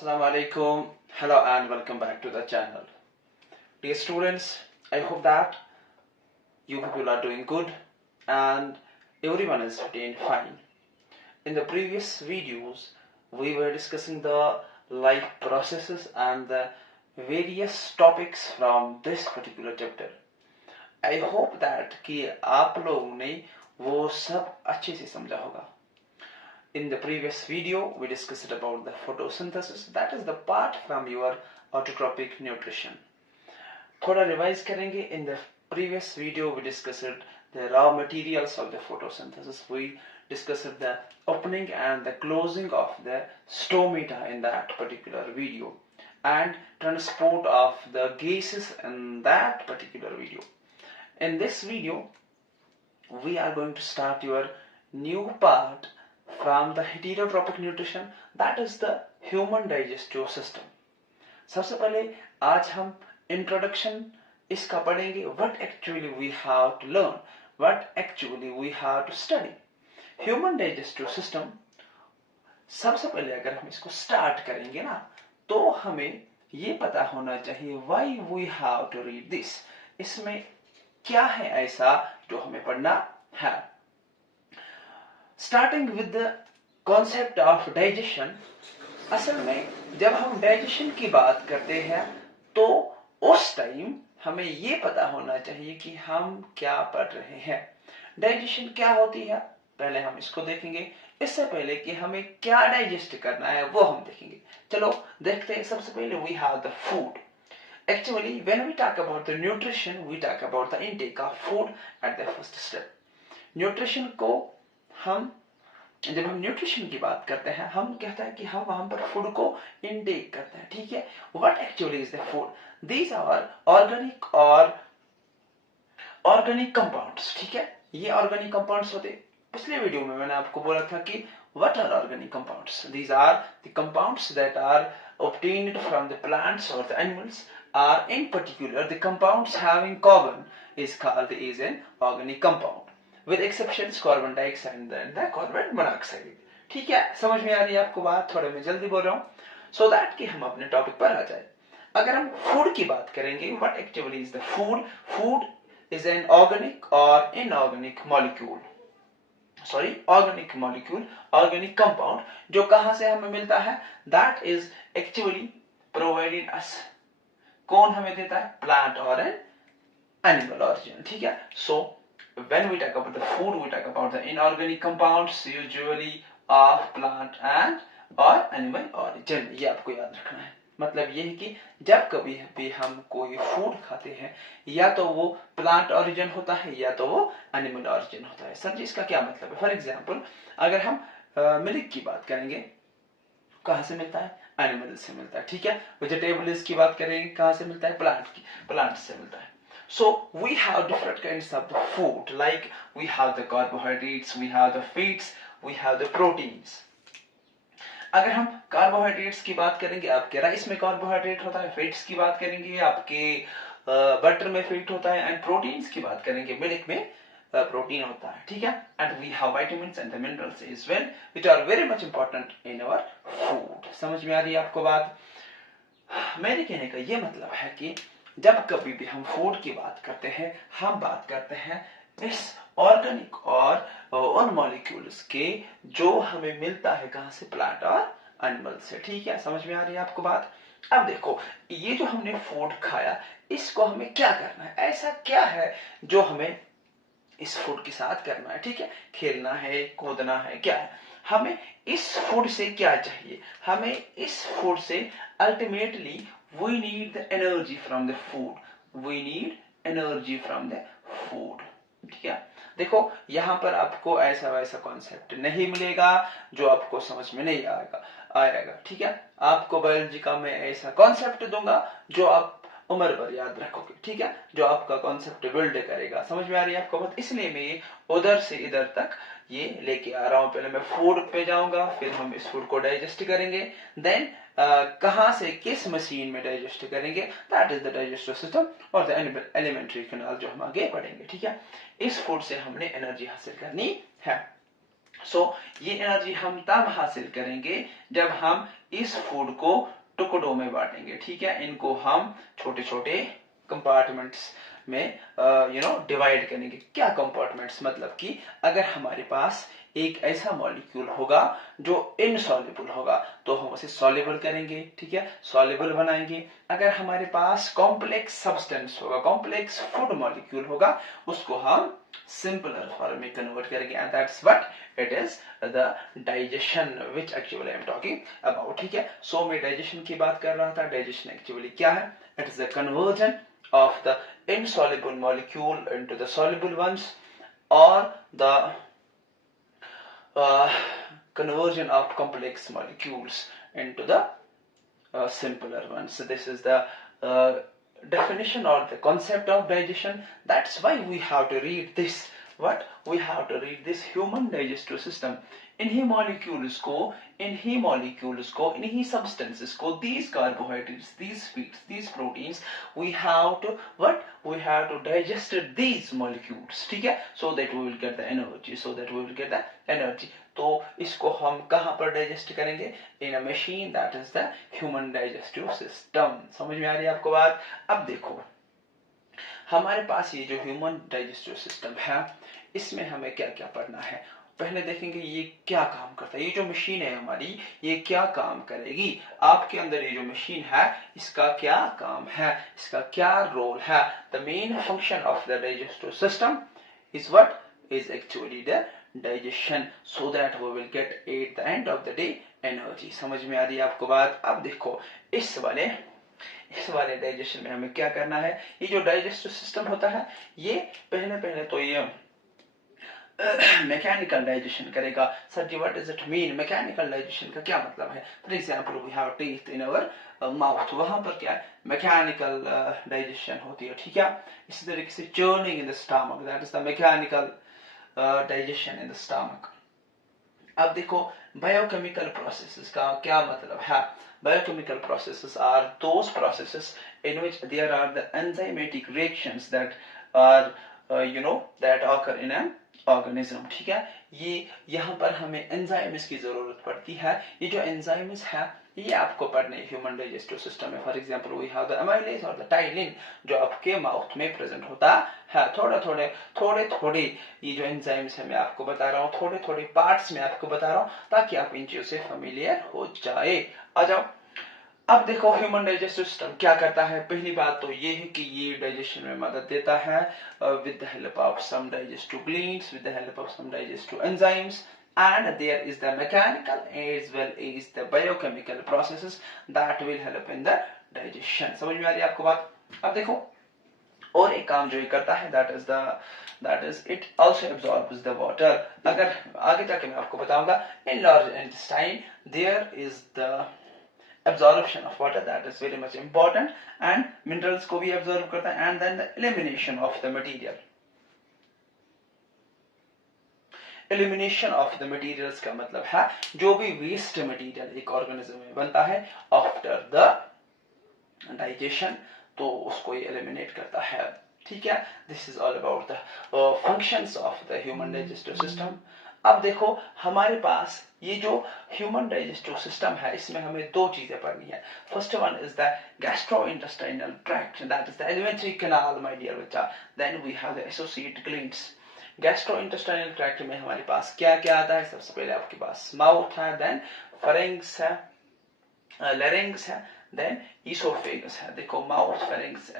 Assalamu alaikum. Hello and welcome back to the channel. Dear students, I hope that you people are doing good and everyone is doing fine. In the previous videos, we were discussing the life processes and the various topics from this particular chapter. I hope that कि आप लोगों ने वो सब अच्छे से समझा होगा. In the previous video, we discussed about the photosynthesis. That is the part from your autotrophic nutrition. थोड़ा revise करेंगे. In the previous video, we discussed the raw materials of the photosynthesis. We discussed the opening and the closing of the stomata in that particular video, and transport of the gases in that particular video. In this video, we are going to start your new part from the heterotrophic nutrition, that is the human digestive system. सबसे पहले आज हम introduction इसका पढ़ेंगे. What actually we have to learn, what actually we have to study. Human digestive system, सबसे पहले अगर हम इसको start करेंगे ना, तो हमें ये पता होना चाहिए why we have to read this. इसमें क्या है ऐसा जो हमें पढ़ना है. Starting with the concept of digestion, असल में जब हम digestion की बात करते हैं तो उस टाइम हमें ये पता होना चाहिए कि हम क्या पढ़ रहे हैं. Digestion क्या होती है पहले हम इसको देखेंगे. इससे पहले कि हमें क्या डाइजेस्ट करना है वो हम देखेंगे. चलो देखते हैं. सबसे पहले we have the food. Actually, when we talk about the nutrition, we talk about the intake of food at the first step. Nutrition को हम जब हम न्यूट्रिशन की बात करते हैं हम कहते हैं कि हम वहां पर फूड को इनटेक करते हैं. ठीक है. What actually is the food? These are organic और ऑर्गेनिक कंपाउंड्स. ठीक है. ये ऑर्गेनिक कंपाउंड्स होते. पिछले वीडियो में मैंने आपको बोला था कि what are organic compounds. These are the compounds that are obtained from the plants or the animals, are in particular the compounds having carbon is called is an organic compound, with exceptions carbon dioxide and the carbon monoxide. ठीक है. समझ में आ रही है आपको बात? थोड़ा मैं जल्दी बोल रहा हूँ so that कि हम अपने टॉपिक पर आ जाए. अगर हम फूड की बात करेंगे, what actually is the food? Food is an organic or inorganic molecule. Organic compound जो कहां से हमें मिलता है? That is actually provided us. कौन हमें देता है? Plant or an animal origin. ठीक है. So when we talk about the food, we talk about the inorganic compounds usually of plant and or animal origin. ये आपको याद रखना है. मतलब ये है कि जब कभी भी हम कोई फूड खाते हैं या तो वो प्लांट ओरिजिन होता है या तो वो एनिमल ओरिजिन होता है. सर जी इसका क्या मतलब है? फॉर एग्जांपल अगर हम मिल्क की बात करेंगे कहां से मिलता है? एनिमल से मिलता है. ठीक है. वेजिटेबल्स की बात करेंगे कहां से मिलता है? प्लांट से मिलता है. So we have different kinds of the food, like we have the carbohydrates, we have the fats, we have the proteins. अगर हम कार्बोहाइड्रेट्स की बात करेंगे, आपके राइस में कार्बोहाइड्रेट होता है. फैट्स की बात करेंगे आपके बटर में फैट होता है. एंड प्रोटीन्स की बात करेंगे मिल्क में प्रोटीन होता है. ठीक है. And we have vitamins and the minerals as well which are very much important in our food. समझ में आ रही है आपको बात? मेरे कहने का ये मतलब है कि जब कभी भी हम फूड की बात करते हैं हम बात करते हैं इस ऑर्गेनिक और उन मॉलिक्यूल्स के जो हमें मिलता है कहां से? प्लांट और एनिमल से. ठीक है. समझ में आ रही है आपको बात? अब देखो ये जो हमने फूड खाया इसको हमें क्या करना है? ऐसा क्या है जो हमें इस फूड के साथ करना है? ठीक है. खेलना है, कूदना है, क्या है? हमें इस फूड से क्या चाहिए? हमें इस फूड से ultimately we need the energy from the food. We need energy from the food. ठीक है. देखो यहां पर आपको ऐसा वैसा कॉन्सेप्ट नहीं मिलेगा जो आपको समझ में नहीं आएगा. ठीक है. आपको बायोलॉजी का मैं ऐसा कॉन्सेप्ट दूंगा जो आप उम्र भर याद रखोगे. ठीक है. जो आपका कॉन्सेप्ट बिल्ड करेगा. समझ में आ रही है आपको बात? इसलिए मैं उधर से इधर तक ये लेके आ रहा हूं. पहले मैं फूड पे जाऊंगा, फिर हम इस फूड को डाइजेस्ट करेंगे, देन कहां से किस मशीन में डाइजेस्ट करेंगे, that is the digestive system और द एलिमेंट्री कैनाल जो हम आगे पढ़ेंगे. ठीक है. इस फूड से हमने एनर्जी हासिल करनी है. सो ये एनर्जी हम तब हासिल करेंगे जब हम इस फूड को टुकड़ों में बांटेंगे, ठीक है। इनको हम छोटे छोटे कंपार्टमेंट्स में डिवाइड करेंगे। क्या कंपार्टमेंट्स, मतलब कि अगर हमारे पास एक ऐसा मॉलिक्यूल होगा जो इनसॉल्युबल होगा तो हम उसे सॉल्युबल करेंगे, ठीक है, सॉल्युबल बनाएंगे। अगर हमारे पास कॉम्प्लेक्स सब्सटेंस होगा, कॉम्प्लेक्स फूड मॉलिक्यूल होगा, उसको हम सिंपलर फॉर्म में कन्वर्ट करेंगे, and that's what it is the digestion which actually I am talking about, ठीक है। सो मैं डाइजेशन की बात कर रहा था। डाइजेशन एक्चुअली क्या है? It is the conversion of the insoluble molecule into the soluble ones, or the conversion of complex molecules into the simpler ones. So this is the definition or the concept of digestion. That's why we have to read this. What we have to read this human digestive system. इन्हीं molecules को, इन्हीं substances को, these carbohydrates, these fats, these proteins, we have to what? We have to digest these molecules, ठीक है, so that we will get the energy, तो इसको हम कहां पर डाइजेस्ट करेंगे? In a machine, that is the human digestive system. समझ में आ रही है आपको बात? अब देखो हमारे पास ये जो ह्यूमन डाइजेस्टिव सिस्टम है, इसमें हमें क्या क्या पढ़ना है। पहले देखेंगे ये क्या काम करता है। ये जो मशीन है हमारी, ये क्या काम करेगी। आपके अंदर ये जो मशीन है, इसका क्या काम है, इसका क्या रोल है। The main function of the digestive system is what? Is actually the digestion, so that we will get at the end of the day energy। समझ में आ रही है आपको बात? अब देखो इस वाले डाइजेशन में हमें क्या करना है। ये जो डाइजेस्टिव सिस्टम होता है, ये पहले तो ये मैकेनिकल डाइजेशन करेगा। Sir ji what does it mean? Mechanical digestion का क्या मतलब है? For example we have teeth in our mouth, वहां पर क्या है? मैकेनिकल डाइजेशन होती है, ठीक है। इसी तरीके से churning in the stomach, that is the mechanical digestion in the stomach. अब देखो बायोकेमिकल प्रोसेसेस का क्या मतलब है। Biochemical processes are those processes in which there are the enzymatic reactions that are that occur in an organism, ठीक है। ये यहाँ पर हमें एंजाइम्स की जरूरत पड़ती है। ये जो एंजाइम्स है, ये आपको पढ़ने ह्यूमन डाइजेस्टिव सिस्टम में। For example we have the amylase और द टाइलिन, जो आपके माउथ में प्रेजेंट होता है। थोड़े ये जो एंजाइम्स है मैं आपको बता रहा हूँ, थोड़े पार्ट्स में आपको बता रहा हूँ, ताकि आप इन चीजों से फेमिलियर हो जाए। आ जाओ अब देखो ह्यूमन डाइजेस्टिव सिस्टम क्या करता है। पहली बात तो ये है कि ये डाइजेशन में मदद देता है with the help of some digestive glands, with the help of some digestive enzymes, and there is the mechanical as well as the biochemical processes that will help in the digestion। समझ में आ रही है आपको बात? अब देखो और एक काम जो ये करता है, that is it also absorbs the water। अगर आगे जाके मैं आपको बताऊंगा, in large intestine there is the absorption of water, that is very much important, and minerals को भी absorb करता है, and then the elimination of the material। Elimination of the materials का मतलब है जो भी वेस्ट मटेरियल एक ऑर्गेनिज्म में बनता है आफ्टर द डाइजेशन, तो उसको ये एलिमिनेट करता है, ठीक है। This is all about the functions of the human digestive system. अब देखो हमारे पास ये जो ह्यूमन डाइजेस्टिव सिस्टम है, इसमें हमें दो चीजें पढ़नी है। First one is the gastrointestinal tract, that is the alimentary canal my dear बच्चा। Then we have the associate glands. Gastrointestinal tract में हमारे पास क्या क्या आता है? सबसे पहले आपके पास माउथ है, देन फेरिंग्स है, लैरिंग्स है, देन ईसोफेगस है। देखो mouth, pharynx,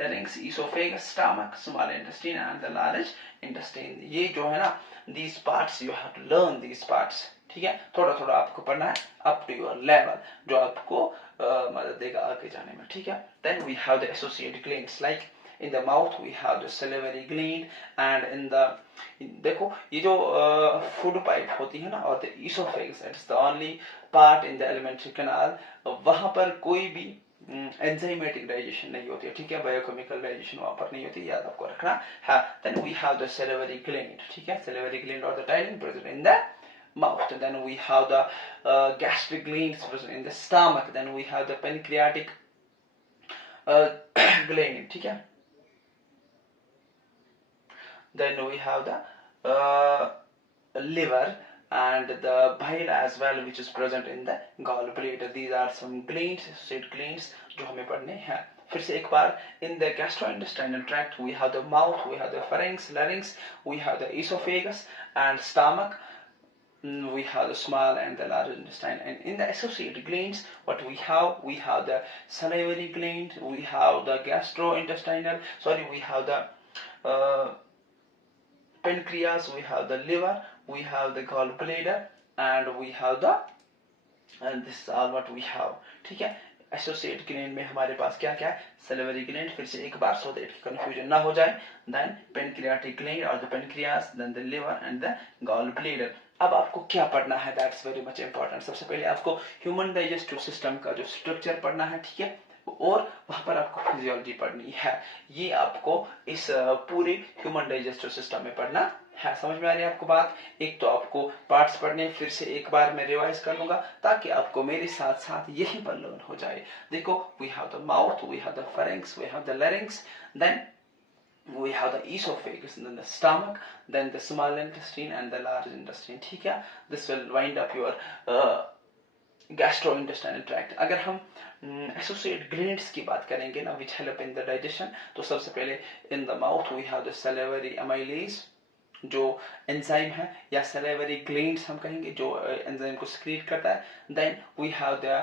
लैरिंग्स, oesophagus, stomach, small intestine and the large intestine. ये जो है ना, these parts you have to learn these parts, ठीक है। थोड़ा आपको पढ़ना है अप टू योर लेवल, जो आपको मदद देगा आगे जाने में, ठीक है। Then we have the associated glands, like in the mouth we have the salivary gland, and in the देखो ये जो फूड पाइप होती है ना, और the esophagus, it's the only part in the alimentary canal, वहां पर कोई भी एंजाइमेटिक डाइजेशन नहीं होती है, ठीक है। बायोकेमिकल डाइजेशन वहां पर नहीं होती, याद आपको रखना है। Then we have the salivary gland, ठीक है, salivary gland or the thyroid present in the mouth। Then we have the gastric glands present in the stomach। Then we have the pancreatic gland, ठीक है। Then we have the liver, and the bile as well, which is present in the gallbladder. These are some glands, associated glands जो हमें पढ़ने हैं. फिर से एक बार, in the gastrointestinal tract we have the mouth, we have the pharynx, larynx, we have the esophagus and stomach. We have the small and the large intestine, and in the associated glands what we have the salivary gland, we have the gastrointestinal, we have the pancreas, we have the liver, we have the gallbladder, and we have the, and this is all what we have. ठीक है, associate gland में हमारे पास क्या क्या है, salivary gland. फिर से एक बार सो दैट कंफ्यूजन ना हो जाए. देन पेनक्रियाटिक ग्लैंड और the pancreas, then the liver and the gall bladder. अब आपको क्या पढ़ना है, दैट्स वेरी मच इंपॉर्टेंट. सबसे पहले आपको ह्यूमन डाइजेस्टिव सिस्टम का जो स्ट्रक्चर पढ़ना है, ठीक है, और वहां पर आपको फिजियोलॉजी पढ़नी है. ये आपको इस पूरे ह्यूमन डाइजेस्टिव सिस्टम में पढ़ना है. समझ में आ रही है आपको बात. एक तो आपको पार्ट्स पढ़ने, फिर से एक बार मैं रिवाइज कर लूंगा ताकि आपको मेरे साथ साथ यही पर लर्न हो जाए. देखो, we have the mouth, we have the pharynx, we have the larynx, then we have the esophagus, and then the stomach, then the small intestine and the large intestine. ठीक है, this will wind up your gastrointestinal tract. अगर हम associate glands की बात करेंगे ना, which help in the digestion, तो सबसे पहले in the mouth we have the salivary amylase, जो एंजाइम है, या salivary glands हम कहेंगे, जो एंजाइम को secrete करता है. Then we have the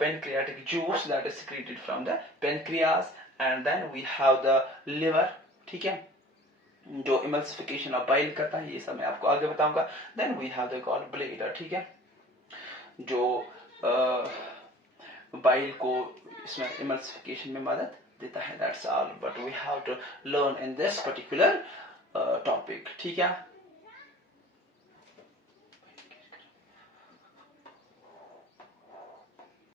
pancreatic juice that is secreted from the pancreas, and then we have the liver, ठीक है, जो emulsification of bile करता है. ये सब मैं आपको आगे बताऊंगा. Then we have the gallbladder, ठीक है, जो बाइल को इसमें emulsification में मदद देता है. That's all what we have to learn in this particular topic. ठीक है.